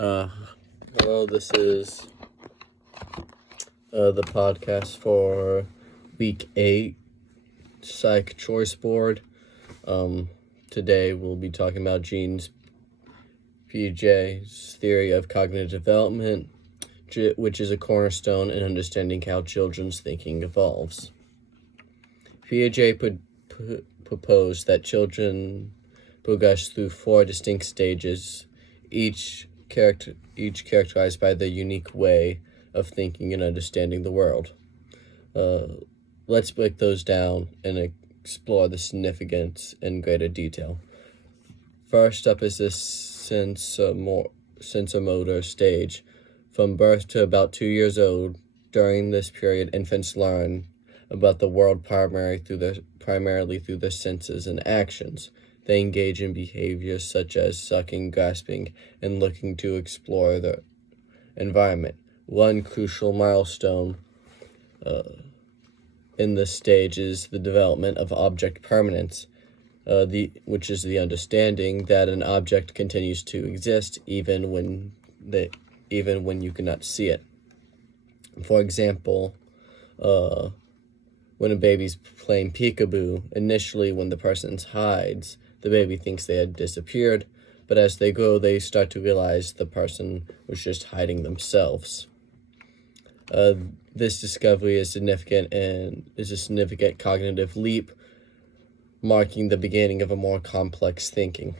Uh, Hello, this is the podcast for week 8, Psych Choice Board. Today we'll be talking about Jean Piaget's theory of cognitive development, which is a cornerstone in understanding how children's thinking evolves. Piaget proposed that children progress through 4 distinct stages, each characterized by their unique way of thinking and understanding the world. Let's break those down and explore the significance in greater detail. First up is the sensomotor stage. From birth to about 2 years old, during this period, infants learn about the world primarily through their senses and actions. They engage in behaviors such as sucking, grasping, and looking to explore the environment. One crucial milestone in this stage is the development of object permanence, which is the understanding that an object continues to exist even when you cannot see it. For example, when a baby's playing peekaboo, initially when the person hides, the baby thinks they had disappeared, but as they grow, they start to realize the person was just hiding themselves. This discovery is significant and is a significant cognitive leap, marking the beginning of a more complex thinking.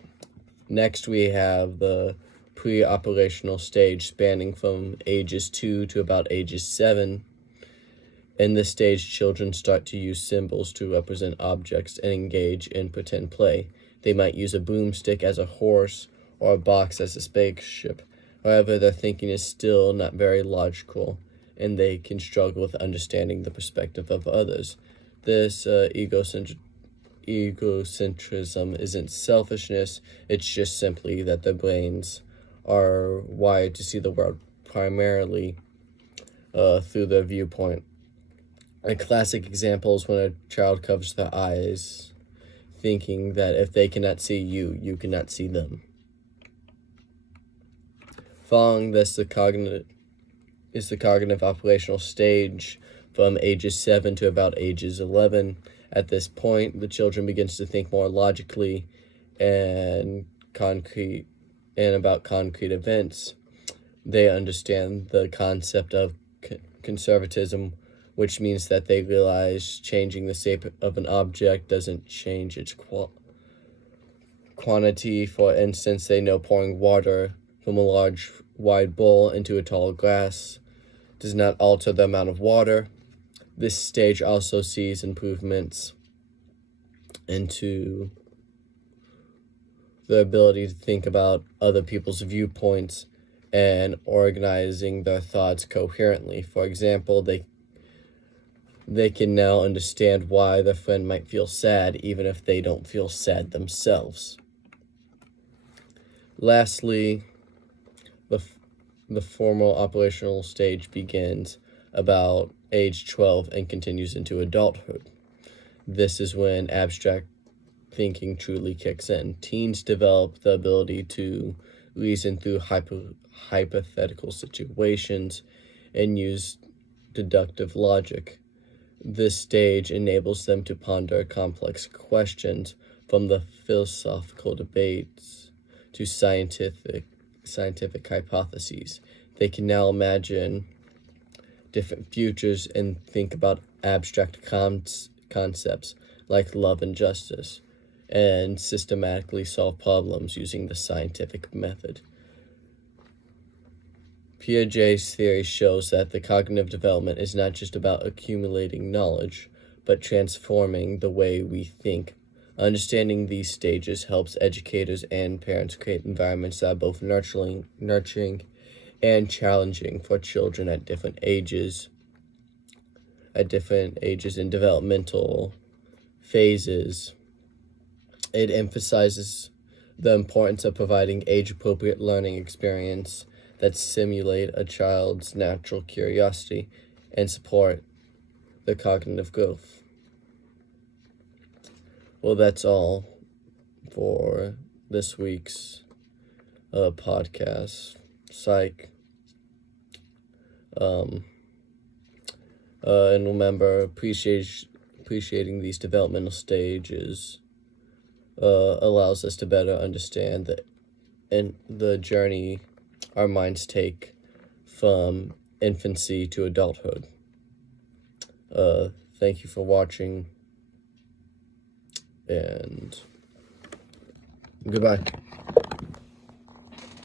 Next, we have the pre-operational stage, spanning from ages 2 to about ages 7. In this stage, children start to use symbols to represent objects and engage in pretend play. They might use a broomstick as a horse or a box as a spaceship. However, their thinking is still not very logical, and they can struggle with understanding the perspective of others. This egocentrism isn't selfishness, it's just simply that their brains are wired to see the world primarily through their viewpoint. A classic example is when a child covers their eyes, thinking that if they cannot see you, you cannot see them. Following this, the cognitive operational stage from ages 7 to about ages 11. At this point, the children begins to think more logically and about concrete events. They understand the concept of conservatism, which means that they realize changing the shape of an object doesn't change its quantity. For instance, they know pouring water from a large, wide bowl into a tall glass does not alter the amount of water. This stage also sees improvements into the ability to think about other people's viewpoints and organizing their thoughts coherently. For example, they can now understand why their friend might feel sad even if they don't feel sad themselves. Lastly, the formal operational stage begins about age 12 and continues into adulthood. This is when abstract thinking truly kicks in. Teens develop the ability to reason through hypothetical situations and use deductive logic. This stage enables them to ponder complex questions, from the philosophical debates to scientific hypotheses. They can now imagine different futures and think about abstract concepts like love and justice, and systematically solve problems using the scientific method. Piaget's theory shows that the cognitive development is not just about accumulating knowledge, but transforming the way we think. Understanding these stages helps educators and parents create environments that are both nurturing and challenging for children at different ages in developmental phases. It emphasizes the importance of providing age-appropriate learning experience that simulate a child's natural curiosity and support the cognitive growth. Well, that's all for this week's podcast. psych. And remember, appreciating these developmental stages allows us to better understand the journey our minds take from infancy to adulthood. Thank you for watching, and goodbye.